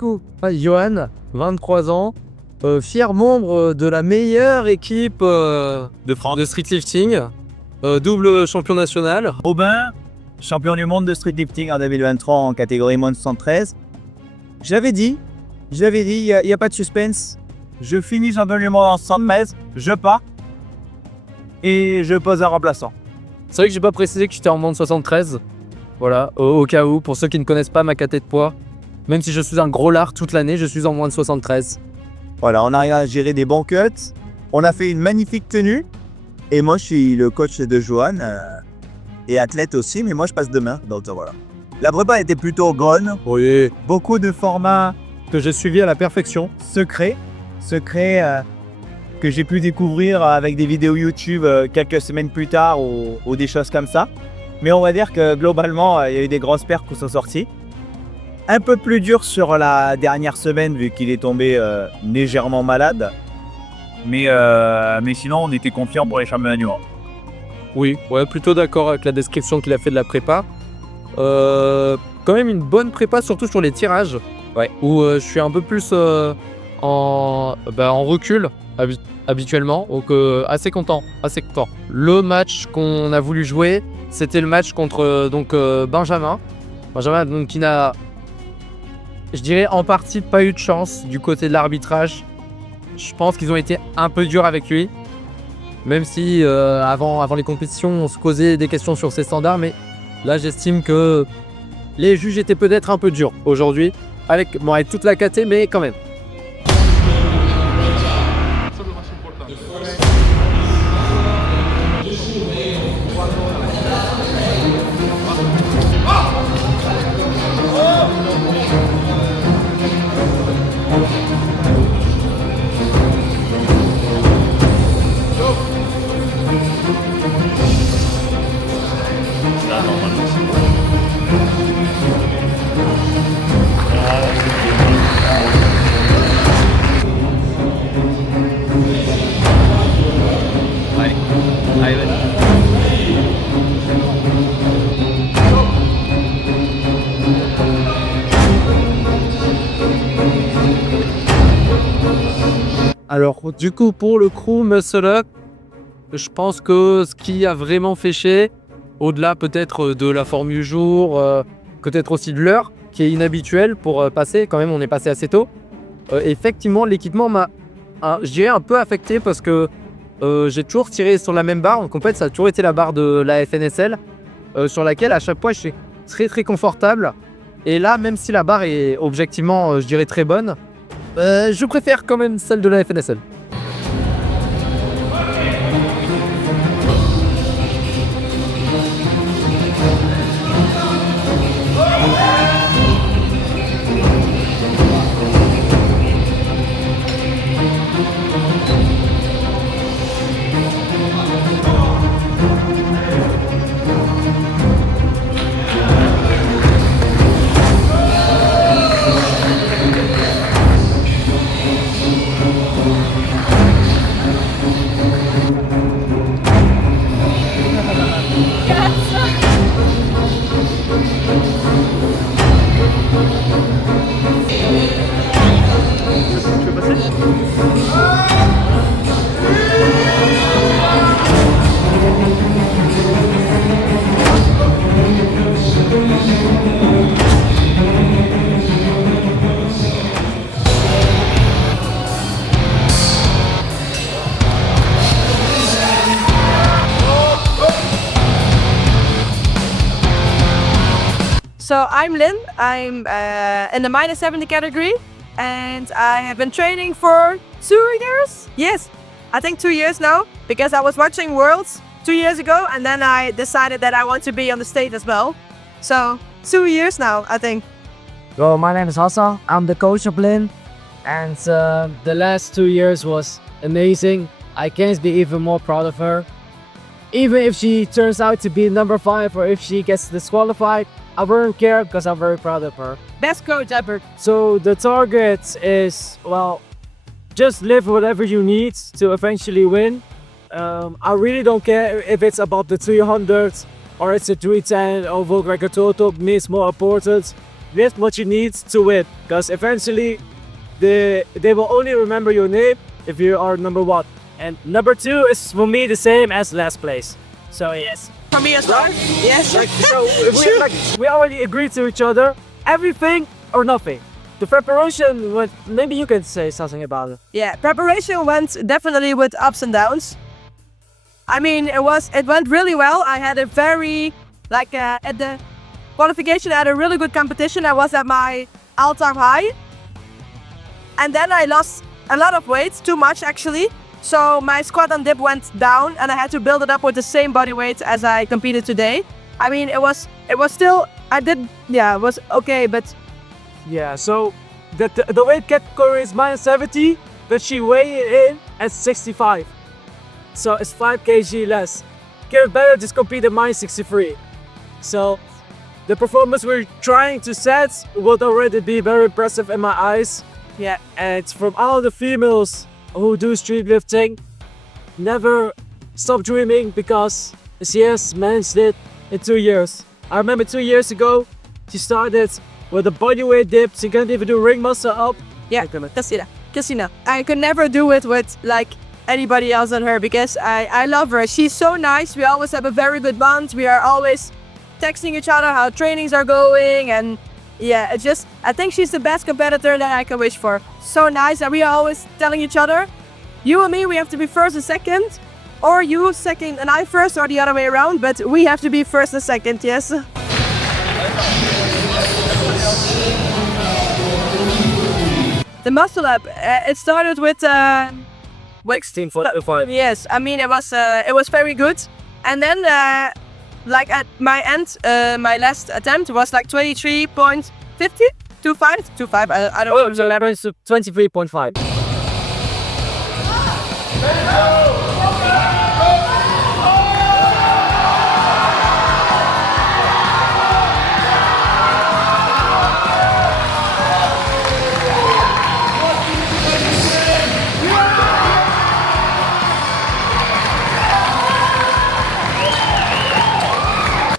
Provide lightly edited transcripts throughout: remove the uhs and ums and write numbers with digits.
coup, Johan, 23 ans, fier membre de la meilleure équipe De France. de streetlifting, double champion national. Robin, champion du monde de streetlifting en 2023 en catégorie moins de 113. Je l'avais dit, il n'y a pas de suspense. Je finis champion du monde en 100 mètres, je pars et je pose un remplaçant. C'est vrai que j'ai pas précisé que j'étais en moins de 73. Voilà, au cas où, pour ceux qui ne connaissent pas ma caté de poids, même si je suis un gros lard toute l'année, je suis en moins de 73. Voilà, on arrive à gérer des bons cuts. On a fait une magnifique tenue. Et moi, je suis le coach de Johan et athlète aussi, mais moi, je passe demain. Donc voilà. La prépa était plutôt bonne. Oui. Beaucoup de formats Que j'ai suivi à la perfection. secrets que j'ai pu découvrir avec des vidéos YouTube quelques semaines plus tard ou des choses comme ça. Mais on va dire que globalement, il y a eu des grosses pertes qui sont sorties. Un peu plus dur sur la dernière semaine vu qu'il est tombé légèrement malade. Mais sinon, on était confiants pour les championnats du monde. Oui, ouais, plutôt d'accord avec la description qu'il a fait de la prépa. Quand même une bonne prépa, surtout sur les tirages. Ouais. Où je suis un peu plus en recul habituellement. Donc assez content. Le match qu'on a voulu jouer, c'était le match contre Benjamin. Benjamin donc, qui n'a, je dirais, en partie pas eu de chance du côté de l'arbitrage. Je pense qu'ils ont été un peu durs avec lui. Même si avant les compétitions, on se posait des questions sur ses standards. Mais là, j'estime que les juges étaient peut-être un peu durs aujourd'hui. Avec toute la KT, mais quand même. Alors du coup pour le crew Muscle Up, je pense que ce qui a vraiment fait chier, au-delà peut-être de la forme du jour, peut-être aussi de l'heure qui est inhabituelle pour passer, quand même on est passé assez tôt. Effectivement l'équipement m'a, je dirais, un peu affecté parce que j'ai toujours tiré sur la même barre. En fait ça a toujours été la barre de la FNSL sur laquelle à chaque fois je suis très très confortable. Et là même si la barre est objectivement je dirais très bonne, je préfère quand même celle de la FNSL. So I'm Lynn, I'm in the minus 70 category and I have been training for 2 years? Yes, I think 2 years now because I was watching Worlds 2 years ago and then I decided that I want to be on the stage as well. So 2 years now, I think. Well, my name is Hassan, I'm the coach of Lynn and the last 2 years was amazing. I can't be even more proud of her. Even if she turns out to be number 5 or if she gets disqualified, I wouldn't care because I'm very proud of her. Best coach ever. So the target is, well, just live whatever you need to eventually win. I really don't care if it's about the 300 or it's a 310 or world record total. Me, it's more important That's what you need to win, because eventually they will only remember your name if you are number 1. And number 2 is for me the same as last place. So yes. For me as well. Yes. So we already agreed to each other. Everything or nothing. The preparation, maybe you can say something about it. Yeah, preparation went definitely with ups and downs. I mean, it went really well. I had a very, at the qualification, I had a really good competition. I was at my all-time high. And then I lost a lot of weight, too much actually. So my squat and dip went down and I had to build it up with the same body weight as I competed today. I mean, it was still, it was okay, but... Yeah, so the weight category is -70, but she weighed in at 65. So it's 5 kg less. Gareth Bennett just competed at -63. So the performance we're trying to set would already be very impressive in my eyes. Yeah. And from all the females who do street lifting, never stop dreaming, because she has managed it in 2 years. I remember 2 years ago, she started with a bodyweight dip. She can't even do ring muscle up. Yeah, Christina. I could never do it with anybody else than her, because I love her. She's so nice. We always have a very good bond. We are always texting each other how trainings are going, and yeah, I think she's the best competitor that I can wish for. So nice, and we are always telling each other, you and me, we have to be first and second, or you second and I first, or the other way around, but we have to be first and second, yes. The muscle up, it started with 16.5. Yes, I mean it was very good, and then at my end, my last attempt was 23.50, 25. I don't know. Oh, so that was 23.5.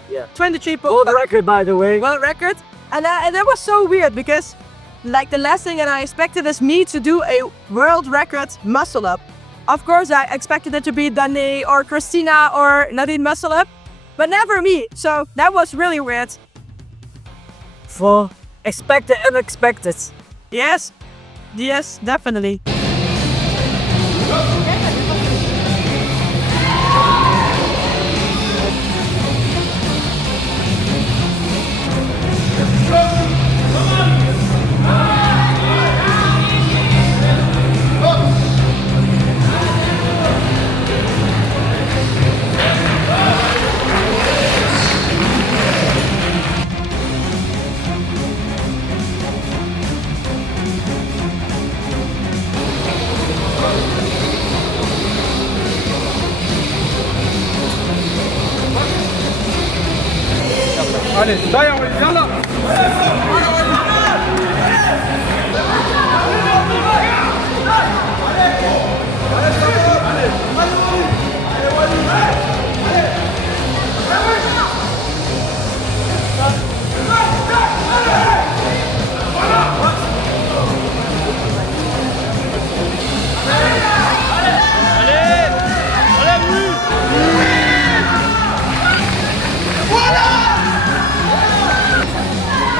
Yeah. 23. World record, by the way. World record, and that was so weird, because the last thing that I expected is me to do a world record muscle up. Of course, I expected it to be Danae or Christina or Nadine muscle up, but never me. So that was really weird. For expected unexpected. Yes, definitely. Allez, derrière, viens là.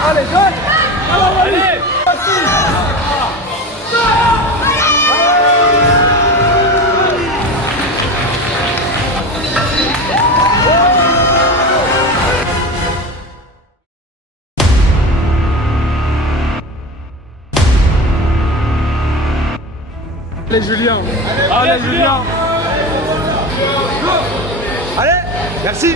Allez, donne. Allez. Allez Julien. Allez Julien. Allez, merci.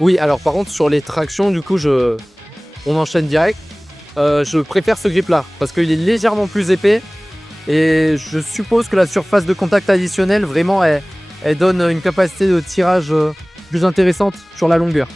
Oui, alors par contre, sur les tractions, du coup, on enchaîne direct. Je préfère ce grip-là parce qu'il est légèrement plus épais et je suppose que la surface de contact additionnelle, vraiment, elle donne une capacité de tirage plus intéressante sur la longueur.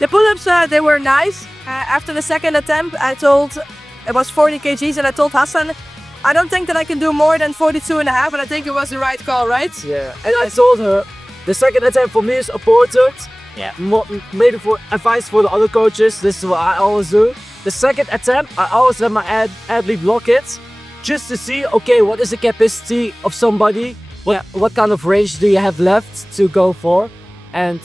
The pull-ups, they were nice. After the second attempt, it was 40 kgs, and I told Hassan, I don't think that I can do more than 42 and a half, and I think it was the right call, right? Yeah, and I told her the second attempt for me is important. Yeah. Maybe for advice for the other coaches, this is what I always do. The second attempt, I always let my athlete block it, just to see, okay, what is the capacity of somebody? What kind of range do you have left to go for? And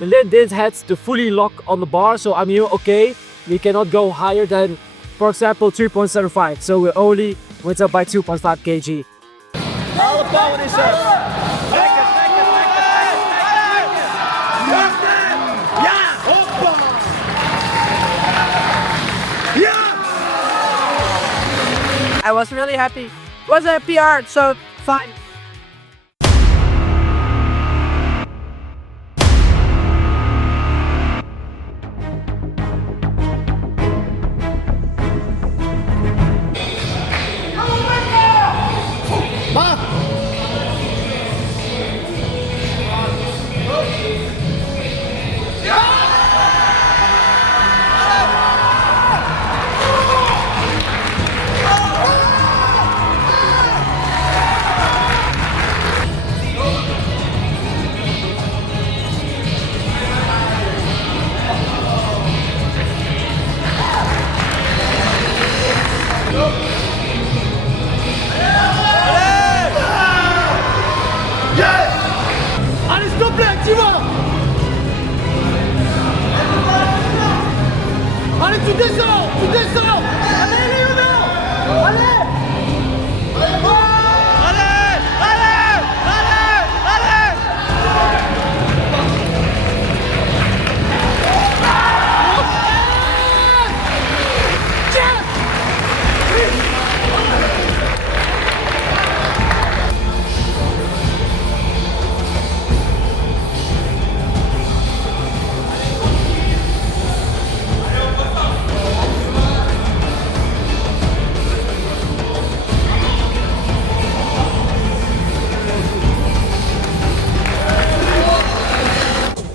Lynn didn't have to fully lock on the bar, so I knew, okay, we cannot go higher than, for example, 3.75. So we only went up by 2.5 kg. All the power is up. I was really happy. It was a PR, so fine. Allez, s'il te plaît, tu vas. Allez, tu descends, tu descends. Allez, Léonard. Allez.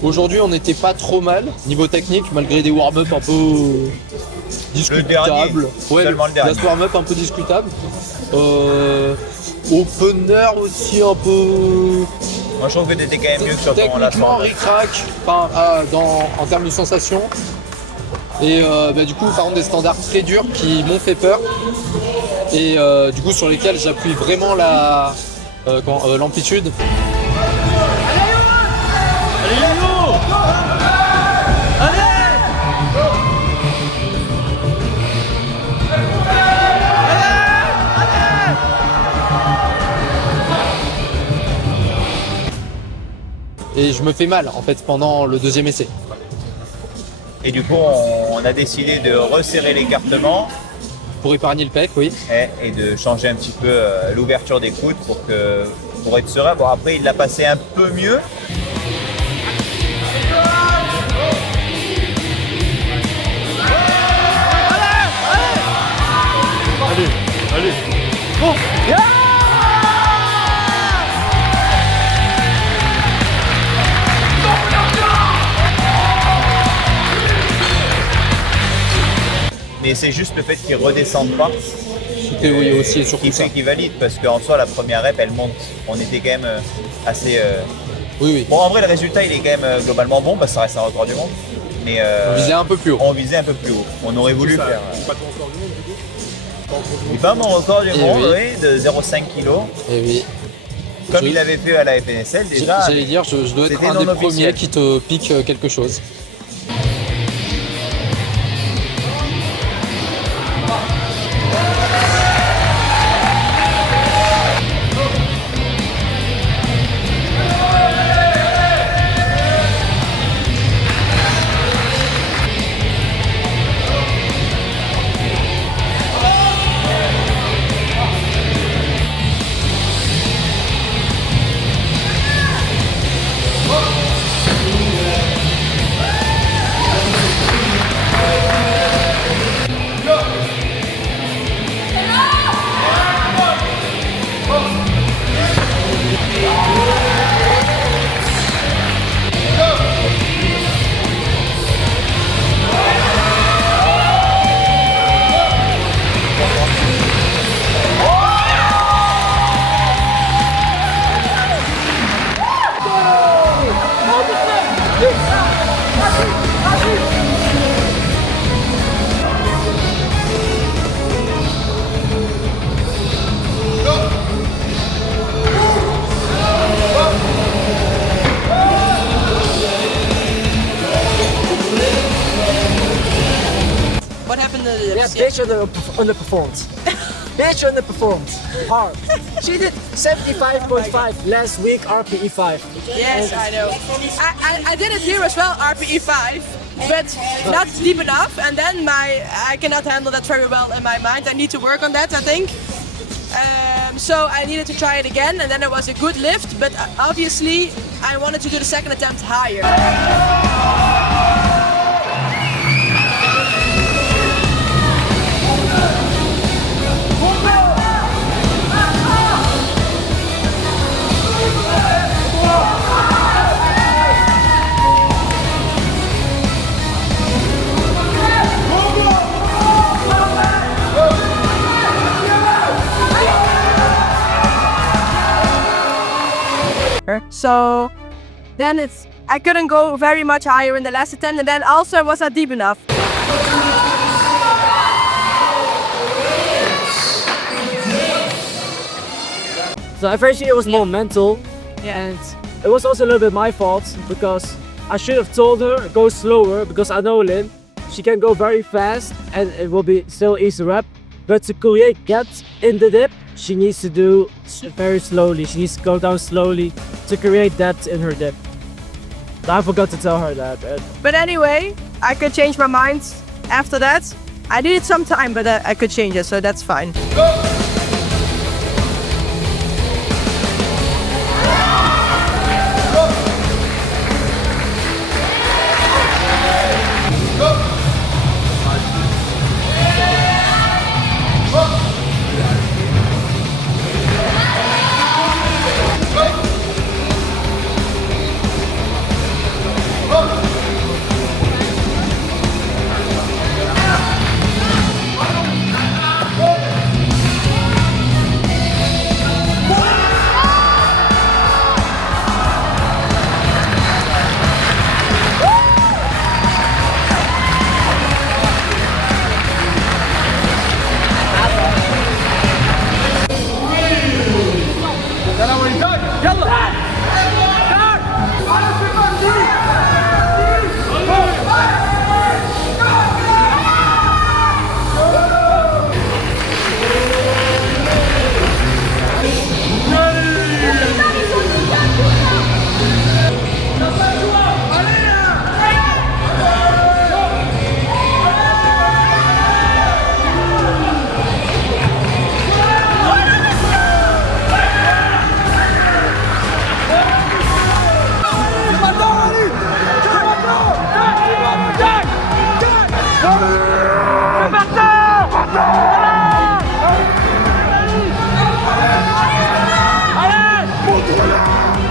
Aujourd'hui, on n'était pas trop mal niveau technique, malgré des warm-up un peu discutables. Seulement le dernier. Last warm-up un peu discutable. Opener aussi un peu. Moi je trouve que t'étais quand même mieux que sur ton Techniquement, lâchement. ric-rac, enfin, en termes de sensations. Et du coup, par contre, des standards très durs qui m'ont fait peur. Et du coup, sur lesquels j'appuie vraiment l'amplitude. et je me fais mal en fait pendant le deuxième essai. Et du coup, on a décidé de resserrer l'écartement Pour épargner le pec, oui. et de changer un petit peu l'ouverture des coudes pour être serein. Bon, après, il l'a passé un peu mieux. Mais c'est juste le fait qu'il ne redescende pas C'était oui aussi et surtout qui ça. fait qu'il valide, parce qu'en soi, la première rep, elle monte. On était quand même assez... Oui, oui. Bon, en vrai, le résultat, il est quand même globalement bon, parce que ça reste un record du monde. Mais On visait un peu plus haut. on visait un peu plus haut. On aurait voulu faire... Il bat mon record du monde, oui. oui, de 0,5 kg. Et oui. Comme Je- il avait fait à la FNSL déjà. J'allais dire, je dois être c'était un non des officiel. premiers qui te pique quelque chose. What happened to the Yeah, bitch underperformed. Bitch underperformed. Hard. She did 75.5 last week, RPE 5. Yes, I know. I did it here as well, RPE 5, but not deep enough. And then I cannot handle that very well in my mind. I need to work on that, I think. So I needed to try it again, and then it was a good lift. But obviously, I wanted to do the second attempt higher. So then I couldn't go very much higher in the last attempt, and then also was not deep enough. So eventually it was more mental, Yeah. and it was also a little bit my fault because I should have told her go slower, because I know Lynn, she can go very fast and it will be still easy rep. But to create gaps in the dip, she needs to do very slowly. She needs to go down slowly to create depth in her dip. I forgot to tell her that. But anyway, I could change my mind after that. I needed some time, but I could change it, so that's fine.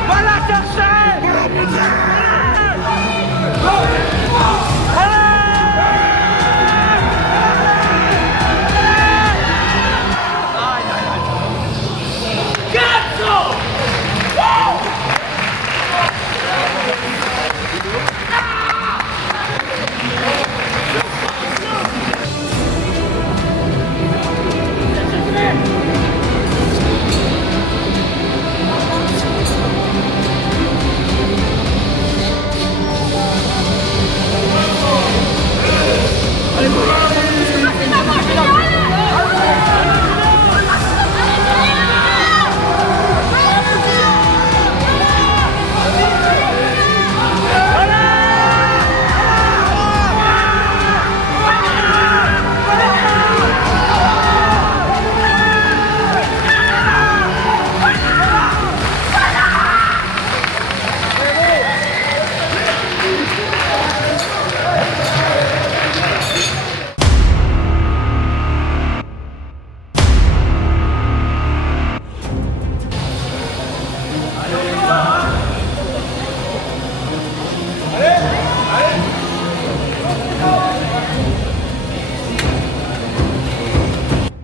Va la chercher.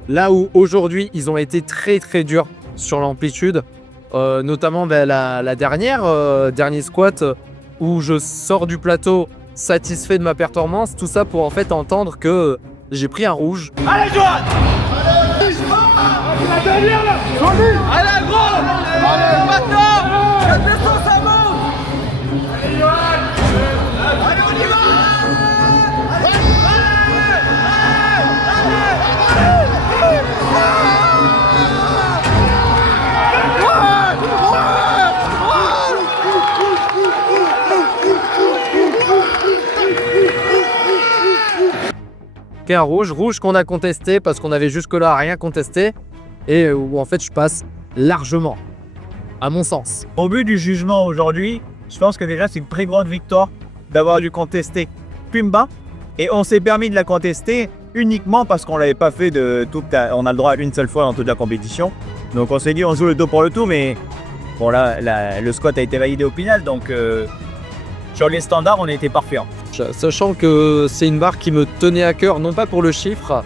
Là où aujourd'hui ils ont été très très durs sur l'amplitude, notamment la dernier squat où je sors du plateau satisfait de ma performance, tout ça pour en fait entendre que j'ai pris un rouge. Allez, Johan! La dernière là! Allez, gros! Allez, maintenant! La puissance, ça monte! Allez, Johan! Allez, on y va! Un rouge qu'on a contesté parce qu'on avait jusque-là rien contesté et où en fait je passe largement, à mon sens. Au but du jugement aujourd'hui, je pense que déjà c'est une très grande victoire d'avoir dû contester Pumba et on s'est permis de la contester uniquement parce qu'on l'avait pas fait de toute on a le droit à une seule fois dans toute la compétition. Donc on s'est dit on joue le dos pour le tout, mais bon là le squat a été validé au final, donc sur les standards on était parfait. Sachant que c'est une barre qui me tenait à cœur, non pas pour le chiffre,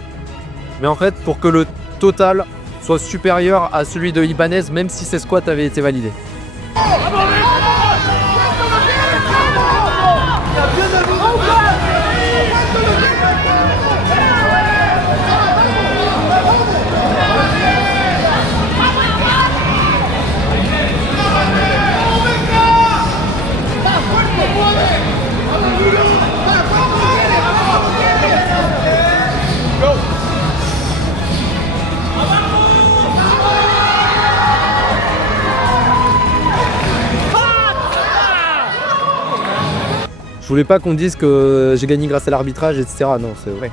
mais en fait pour que le total soit supérieur à celui de Ibanez, même si ses squats avaient été validés. Je voulais pas qu'on dise que j'ai gagné grâce à l'arbitrage, etc. Non, c'est vrai.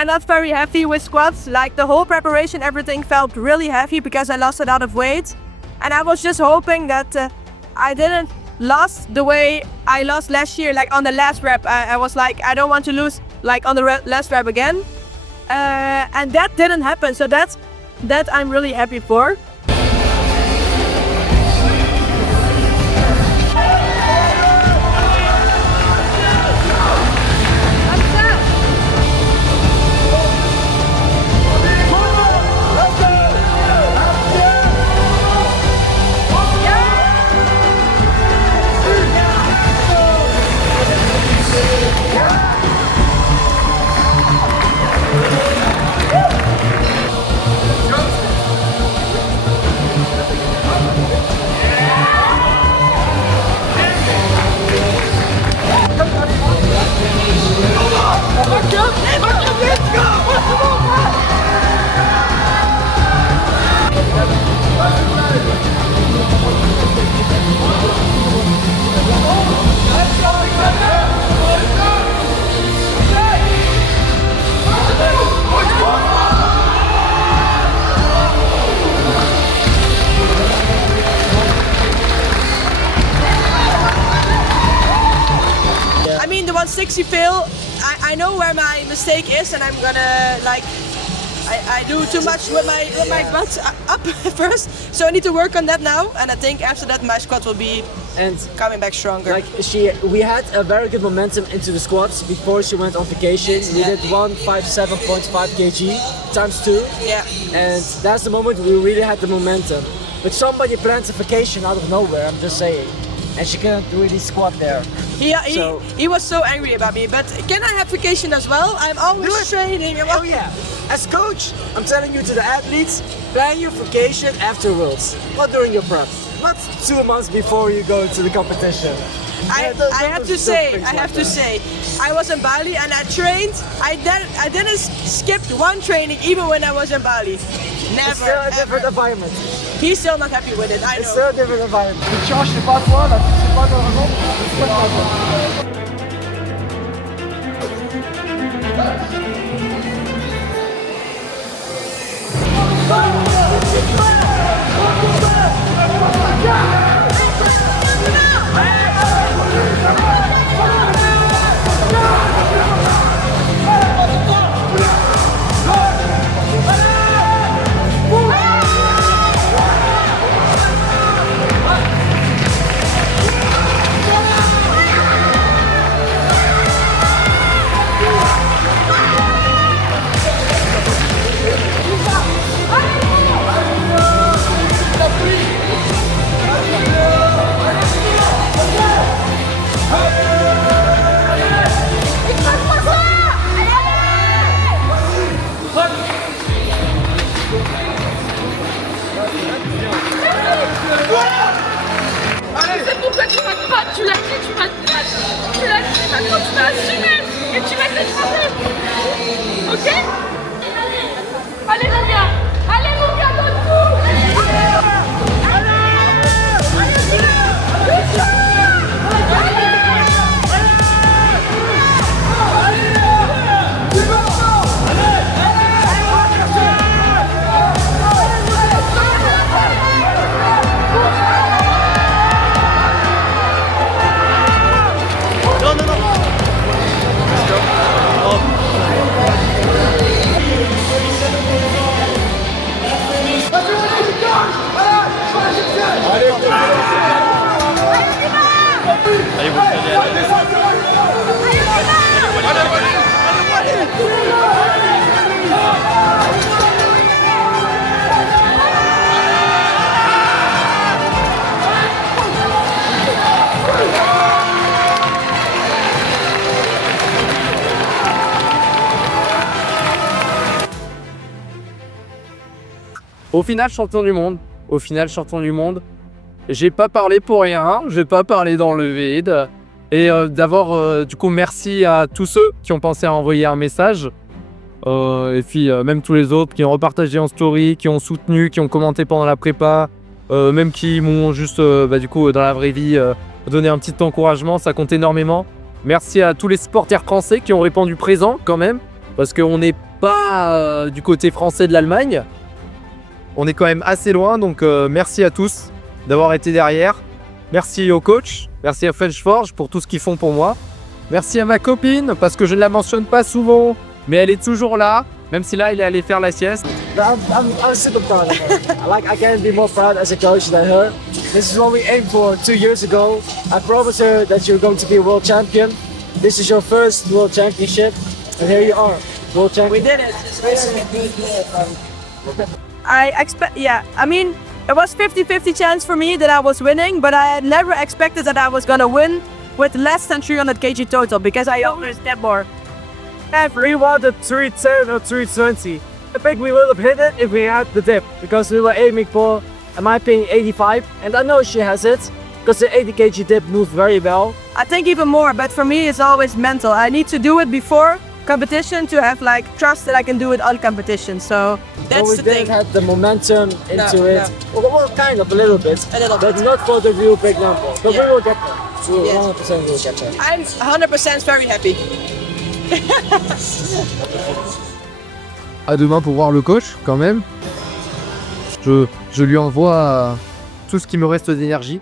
yeah, not very heavy with squats. Like the whole preparation, everything felt really heavy because I lost a lot of weight. And I was just hoping that I didn't lost the way I lost last year, like on the last rep. I was like, I don't want to lose like on the last rep again. And that didn't happen. So that I'm really happy for. I mean, the 160 fail, I know where my mistake is, and I'm gonna like I do too much with my butt up first, so I need to work on that now. And I think after that my squat will be coming back stronger. Like we had a very good momentum into the squats before she went on vacation. We did 157.5 kg times 2. Yeah. And that's the moment we really had the momentum. But somebody plans a vacation out of nowhere, I'm just saying. And she couldn't really squat there. He was so angry about me, but can I have vacation as well? I'm always training. Oh yeah. As coach, I'm telling you to the athletes, plan your vacation afterwards, not during your prep. Not 2 months before you go to the competition. I have to say, I was in Bali and I trained. I didn't skip one training even when I was in Bali. Never. It's still a different environment. He's still not happy with it, I know. It's still a different environment. Tiens, je sais pas toi, là, c'est pas normalement, c'est pas toi. C'est pourquoi tu vas te battre, tu l'as dit, tu vas te battre. Tu l'as dit, maintenant tu vas assumer et tu vas t'écraser. Ok? Allez mon gars, donne tout. Au final, champion du monde. J'ai pas parlé pour rien. J'ai pas parlé dans le vide. Et d'abord, du coup, merci à tous ceux qui ont pensé à envoyer un message. Et puis, même tous les autres qui ont repartagé en story, qui ont soutenu, qui ont commenté pendant la prépa. Même qui m'ont juste, du coup, dans la vraie vie, donné un petit encouragement. Ça compte énormément. Merci à tous les supporters français qui ont répondu présent quand même. Parce qu'on est pas du côté français de l'Allemagne. On est quand même assez loin, donc merci à tous d'avoir été derrière. Merci au coach, merci à French Forge pour tout ce qu'ils font pour moi. Merci à ma copine, parce que je ne la mentionne pas souvent, mais elle est toujours là, même si là, il est allé faire la sieste. I'm super proud of her. I can't be more proud as a coach than her. This is what we aimed for 2 years ago. I promised her that you're going to be a world champion. This is your first world championship, and here you are, world champion. We did it. I mean, it was 50-50 chance for me that I was winning, but I had never expected that I was gonna win with less than 300 kg total, because I always did more. If we wanted 310 or 320, I think we would have hit it if we had the dip, because we were aiming for, in my opinion, 85, and I know she has it, because the 80 kg dip moved very well. I think even more, but for me it's always mental. I need to do it before competition to have like trust that I can do it on competition. So that's But we the didn't thing. have the momentum into it. no. Well, kind of, a little bit. A little but bit. not for the real big number. But Yeah. we will get there. So Yes. 100% we will get there. I'm 100% very happy. À demain pour voir le coach, quand même. Je lui envoie tout ce qui me reste d'énergie.